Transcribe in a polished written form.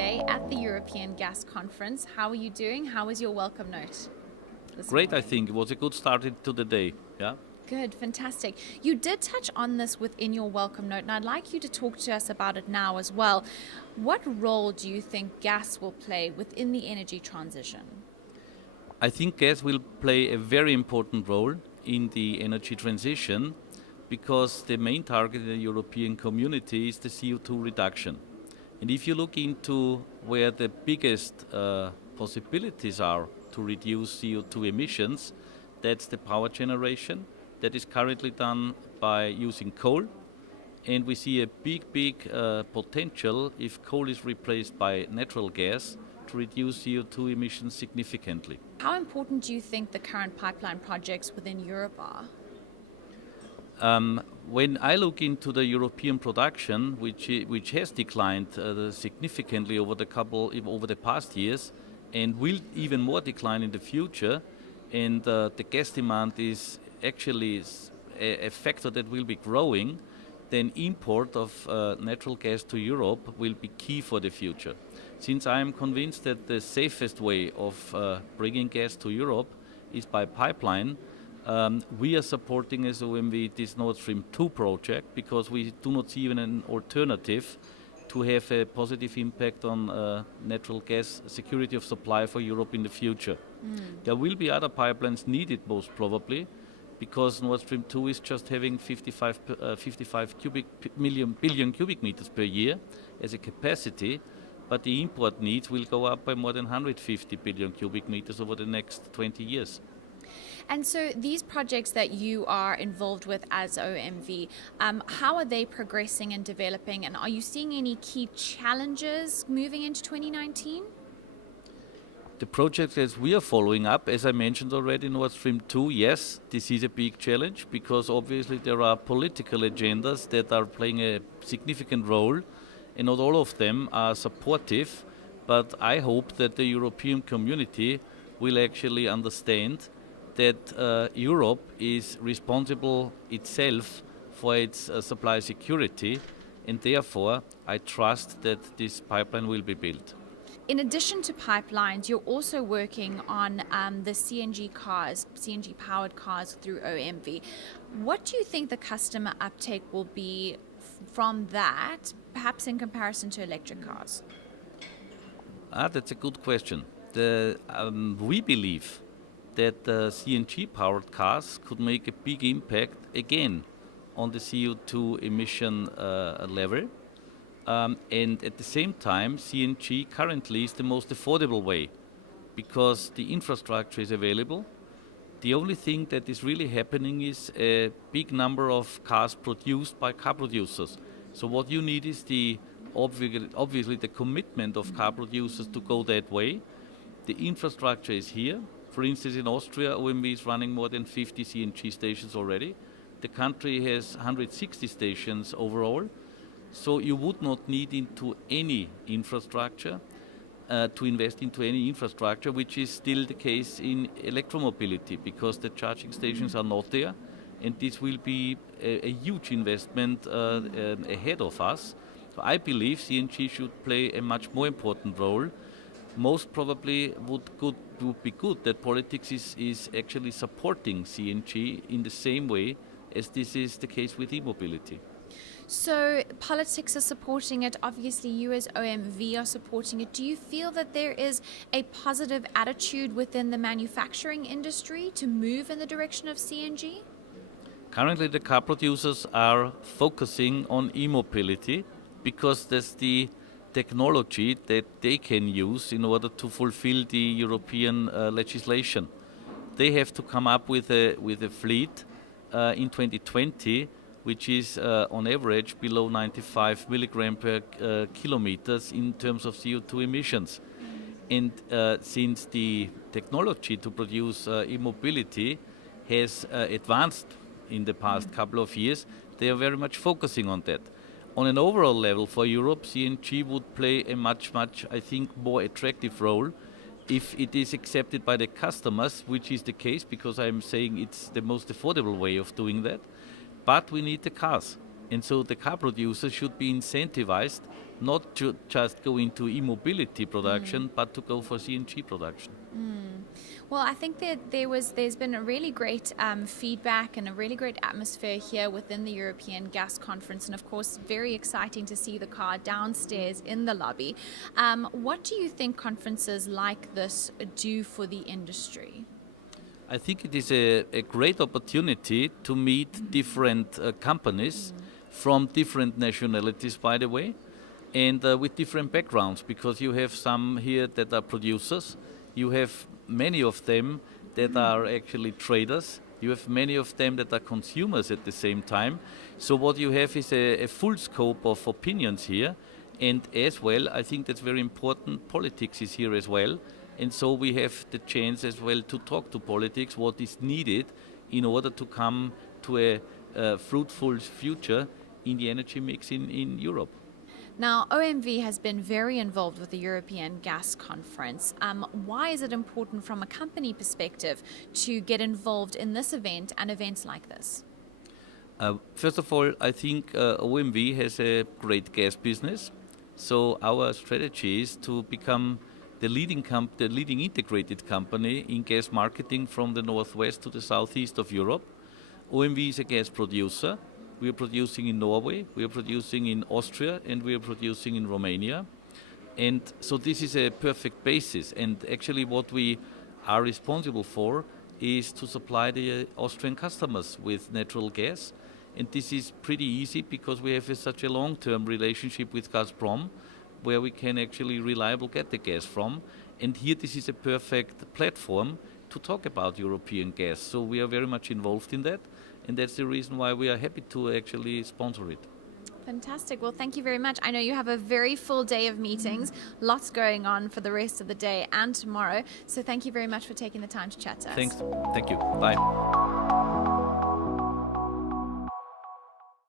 today at the European Gas Conference. How are you doing? How was your welcome note? Great, I think. It was a good start to the day. Yeah. Good, fantastic. You did touch on this within your welcome note, and I'd like you to talk to us about it now as well. What role do you think gas will play within the energy transition? I think gas will play a very important role in the energy transition because the main target in the European community is the CO2 reduction. And if you look into where the biggest possibilities are to reduce CO2 emissions, that's the power generation. That is currently done by using coal. And we see a big potential if coal is replaced by natural gas to reduce CO2 emissions significantly. How important do you think the current pipeline projects within Europe are? When I look into the European production, which has declined significantly over the past years, and will even more decline in the future, and the gas demand is actually a factor that will be growing, then import of natural gas to Europe will be key for the future. Since I am convinced that the safest way of bringing gas to Europe is by pipeline, we are supporting as OMV this Nord Stream 2 project because we do not see even an alternative to have a positive impact on natural gas security of supply for Europe in the future. There will be other pipelines needed most probably because Nord Stream 2 is just having 55 billion cubic meters per year as a capacity, but the import needs will go up by more than 150 billion cubic meters over the next 20 years. And so these projects that you are involved with as OMV, how are they progressing and developing? And are you seeing any key challenges moving into 2019? The project that we are following up, as I mentioned already, Nord Stream 2, yes, this is a big challenge because obviously there are political agendas that are playing a significant role and not all of them are supportive, but I hope that the European community will actually understand that Europe is responsible itself for its supply security, and therefore I trust that this pipeline will be built. In addition to pipelines, you're also working on the CNG cars, CNG-powered cars through OMV. What do you think the customer uptake will be from that, perhaps in comparison to electric cars? That's a good question. We believe that CNG-powered cars could make a big impact again on the CO2 emission level. And at the same time, CNG currently is the most affordable way because the infrastructure is available. The only thing that is really happening is a big number of cars produced by car producers. So what you need is obviously the commitment of car producers to go that way. The infrastructure is here. For instance, in Austria, OMV is running more than 50 CNG stations already. The country has 160 stations overall. So you would not need into any infrastructure to invest into any infrastructure, which is still the case in electromobility because the charging stations are not there. And this will be a huge investment ahead of us. So I believe CNG should play a much more important role. Most probably would be good that politics is actually supporting CNG in the same way as this is the case with e-mobility. So politics are supporting it. Obviously, you as OMV are supporting it. Do you feel that there is a positive attitude within the manufacturing industry to move in the direction of CNG? Currently, the car producers are focusing on e-mobility because that's the technology that they can use in order to fulfill the European legislation. They have to come up with a fleet in 2020 which is on average below 95 milligram per kilometers in terms of CO2 emissions. And since the technology to produce e-mobility has advanced in the past couple of years, they are very much focusing on that. On an overall level for Europe, CNG would play a much, I think, more attractive role if it is accepted by the customers, which is the case because I'm saying it's the most affordable way of doing that. But we need the cars. And so the car producers should be incentivized not to just go into e-mobility production, but to go for CNG production. Well, I think that there's been a really great feedback and a really great atmosphere here within the European Gas Conference, and of course, very exciting to see the car downstairs in the lobby. What do you think conferences like this do for the industry? I think it is a great opportunity to meet different companies from different nationalities, by the way, and with different backgrounds, because you have some here that are producers, you have many of them that are actually traders, you have many of them that are consumers at the same time. So what you have is a full scope of opinions here, and as well, I think that's very important, politics is here as well. And so we have the chance as well to talk to politics, what is needed in order to come to a fruitful future in the energy mix in Europe. Now, OMV has been very involved with the European Gas Conference. Why is it important from a company perspective to get involved in this event and events like this? First of all, I think OMV has a great gas business. So our strategy is to become the leading integrated company in gas marketing from the northwest to the southeast of Europe. OMV is a gas producer. We are producing in Norway, we are producing in Austria, and we are producing in Romania. And so this is a perfect basis. And actually what we are responsible for is to supply the Austrian customers with natural gas. And this is pretty easy because we have such a long-term relationship with Gazprom, where we can actually reliably get the gas from. And here this is a perfect platform to talk about European gas. So we are very much involved in that. And that's the reason why we are happy to actually sponsor it. Fantastic. Well, thank you very much. I know you have a very full day of meetings, lots going on for the rest of the day and tomorrow. So thank you very much for taking the time to chat to us. Thanks. Thank you. Bye.